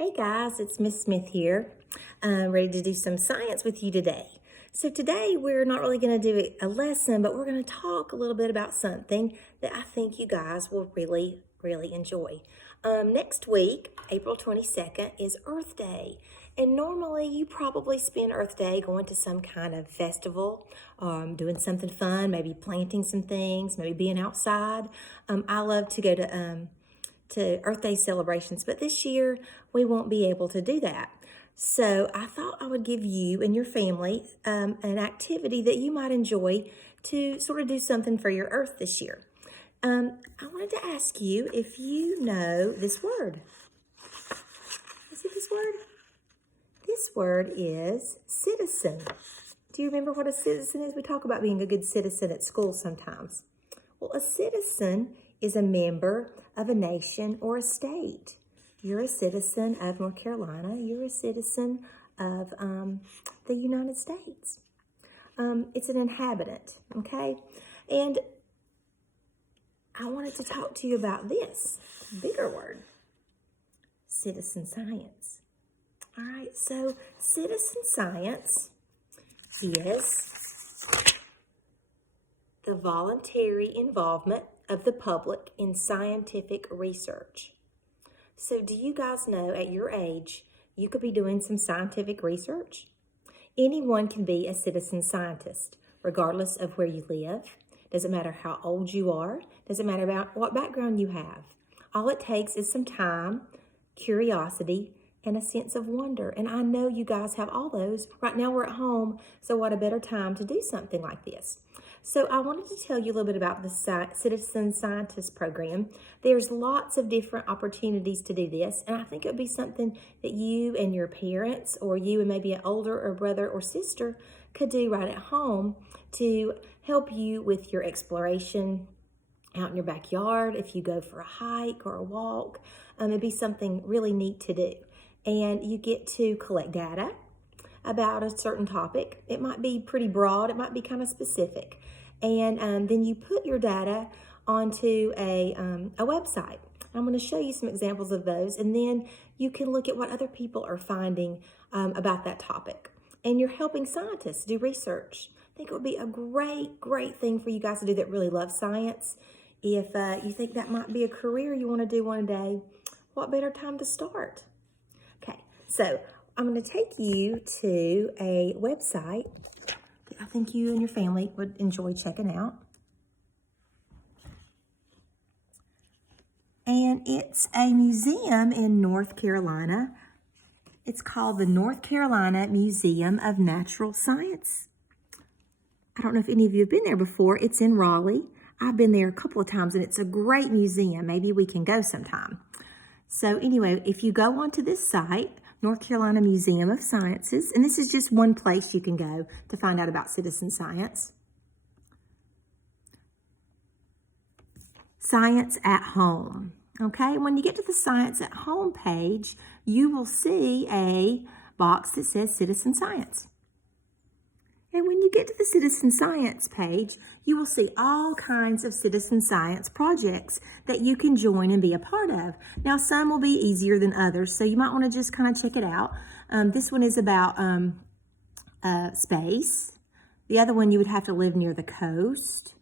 Hey guys, it's Miss Smith here, ready to do some science with you today. So today we're not really going to do a lesson, but we're going to talk a little bit about something that I think you guys will really enjoy. Next week, April 22nd, is Earth Day. And normally you probably spend Earth Day going to some kind of festival, doing something fun, maybe planting some things, maybe being outside. I love to go to Earth Day celebrations, but this year we won't be able to do that. So I thought I would give you and your family an activity that you might enjoy to sort of do something for your Earth this year. I wanted to ask you if you know this word. Is it this word? This word is citizen. Do you remember what a citizen is? We talk about being a good citizen at school sometimes. Well, a citizen is a member of a nation or a state. You're a citizen of North Carolina. You're a citizen of the United States. It's an inhabitant, okay? And I wanted to talk to you about this bigger word, citizen science. All right, so citizen science is the voluntary involvement of the public in scientific research. So do you guys know at your age, you could be doing some scientific research? Anyone can be a citizen scientist, regardless of where you live. Doesn't matter how old you are. Doesn't matter about what background you have. All it takes is some time, curiosity, and a sense of wonder. And I know you guys have all those. Right now we're at home, so what a better time to do something like this. So I wanted to tell you a little bit about the Citizen Scientist Program. There's lots of different opportunities to do this, and I think it would be something that you and your parents, or you and maybe an older or brother or sister could do right at home to help you with your exploration out in your backyard. If you go for a hike or a walk, it'd be something really neat to do. And you get to collect data about a certain topic. It might be pretty broad, it might be kind of specific. And then you put your data onto a website. I'm going to show you some examples of those, and then you can look at what other people are finding about that topic. And you're helping scientists do research. I think it would be a great thing for you guys to do that really love science. If you think that might be a career you want to do one day, what better time to start? Okay, so I'm going to take you to a website that I think you and your family would enjoy checking out. And it's a museum in North Carolina. It's called the North Carolina Museum of Natural Science. I don't know if any of you have been there before. It's in Raleigh. I've been there a couple of times, and it's a great museum. Maybe we can go sometime. So anyway, if you go onto this site, North Carolina Museum of Sciences, and this is just one place you can go to find out about citizen science. Science at Home, okay? When you get to the Science at Home page, you will see a box that says Citizen Science. And when you get to the Citizen Science page, you will see all kinds of citizen science projects that you can join and be a part of. Now, some will be easier than others, so you might want to just kind of check it out. This one is about space. The other one, you would have to live near the coast.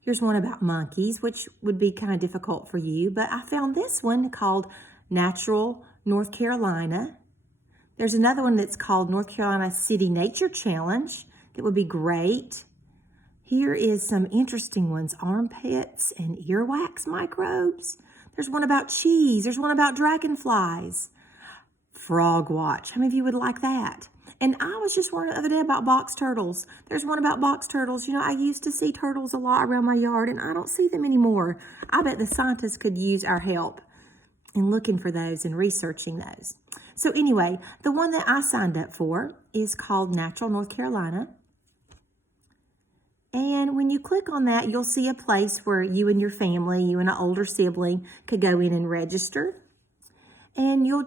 Here's one about monkeys, which would be kind of difficult for you, but I found this one called Natural North Carolina. There's another one that's called North Carolina City Nature Challenge. That would be great. Here is some interesting ones, armpits and earwax microbes. There's one about cheese. There's one about dragonflies. Frog watch. How many of you would like that? And I was just wondering the other day about box turtles. There's one about box turtles. You know, I used to see turtles a lot around my yard, and I don't see them anymore. I bet the scientists could use our help in looking for those and researching those. So anyway, the one that I signed up for is called Natural North Carolina. And when you click on that, you'll see a place where you and your family, you and an older sibling, could go in and register. And you'll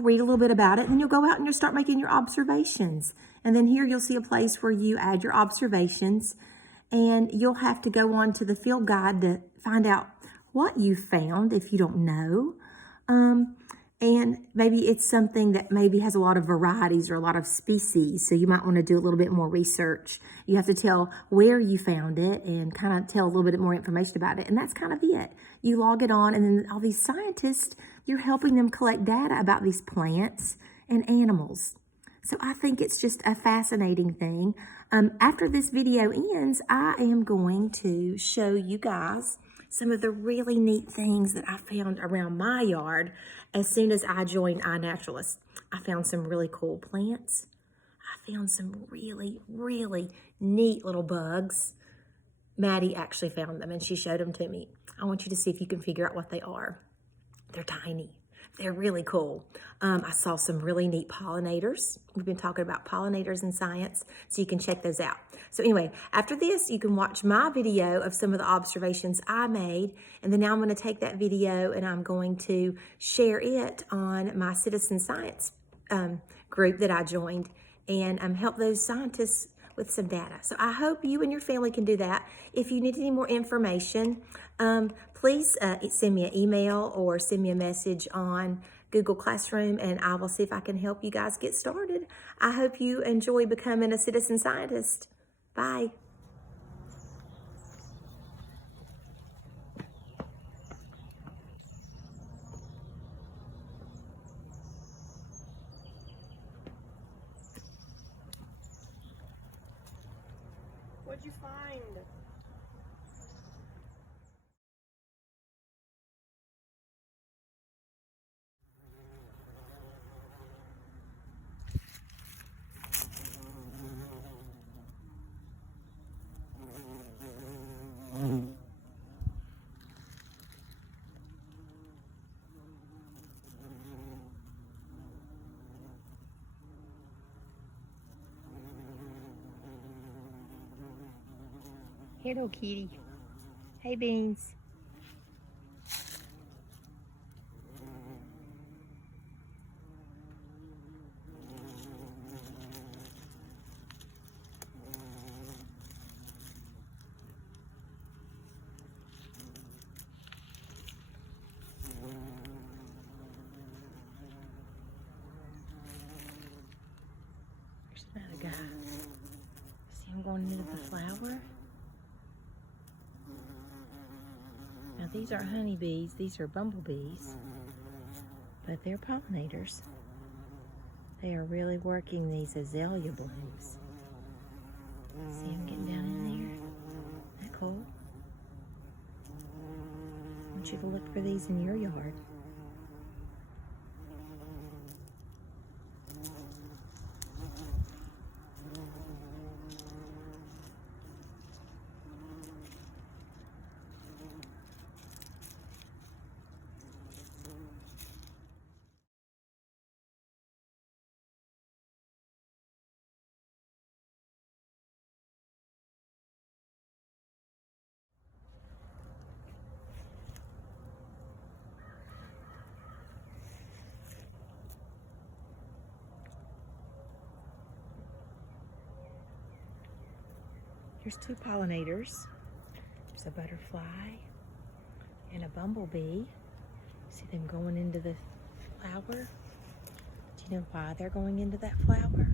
read a little bit about it, and then you'll go out and you'll start making your observations. And then here you'll see a place where you add your observations, and you'll have to go on to the field guide to find out what you found if you don't know. And maybe it's something that maybe has a lot of varieties or a lot of species. So you might want to do a little bit more research. You have to tell where you found it and kind of tell a little bit more information about it. And that's kind of it. You log it on, and then all these scientists, you're helping them collect data about these plants and animals. So I think it's just a fascinating thing. After this video ends, I am going to show you guys some of the really neat things that I found around my yard as soon as I joined iNaturalist. I found some really cool plants. I found some really, really neat little bugs. Maddie actually found them and she showed them to me. I want you to see if you can figure out what they are. They're tiny. They're really cool. I saw some really neat pollinators. We've been talking about pollinators in science, so you can check those out. So anyway, after this, you can watch my video of some of the observations I made, and then now I'm going to take that video and I'm going to share it on my citizen science group that I joined and help those scientists with some data. So I hope you and your family can do that. If you need any more information, please send me an email or send me a message on Google Classroom, and I will see if I can help you guys get started. I hope you enjoy becoming a citizen scientist. Bye. What'd you find? Hello, kitty. Hey, Beans. There's another guy. See him going into the flower? Now these aren't honeybees, these are bumblebees, but they're pollinators. They are really working these azalea blooms. See them getting down in there? Isn't that cool? I want you to look for these in your yard. Here's two pollinators. There's a butterfly and a bumblebee. See them going into the flower? Do you know why they're going into that flower?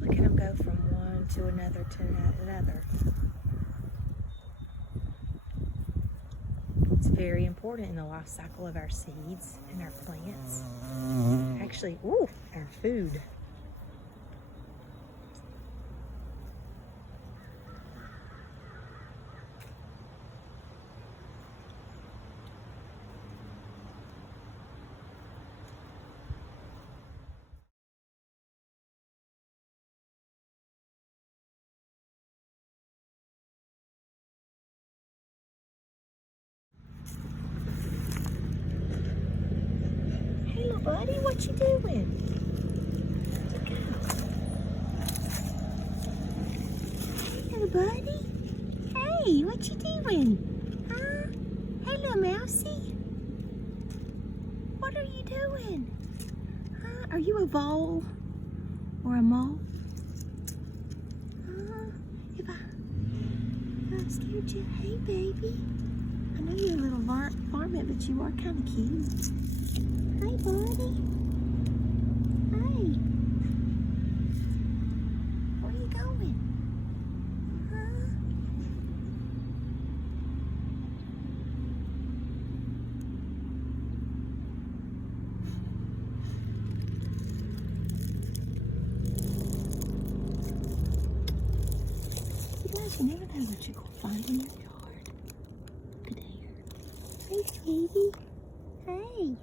Look at them go from one to another to another. It's very important in the life cycle of our seeds and our plants. Actually, our food. Hey, little buddy, what you doing? Look out. Hey, little buddy. Hey, what you doing? Huh? Hey, little mousey. What are you doing? Huh? Are you a vole or a mole? If I scared you, hey, baby. know you're a little varmint, but you are kind of cute. Hey, buddy. Hey. Where are you going? Huh? You guys, you never know what you're going to find in your yard. Look at here. Hey, sweetie. Hey.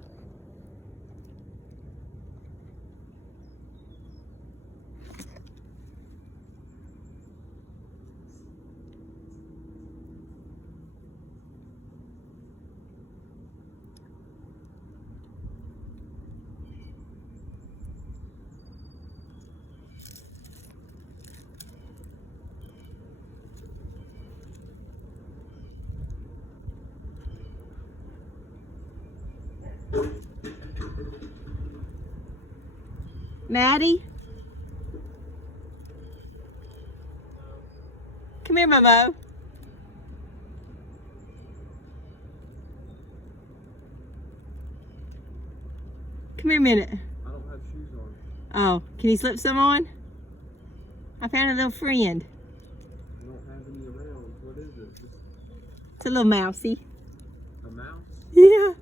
Maddie? Come here, Momo. Come here a minute. I don't have shoes on. Oh, can you slip some on? I found a little friend. I don't have any around. What is it? It's a little mousey. A mouse? Yeah.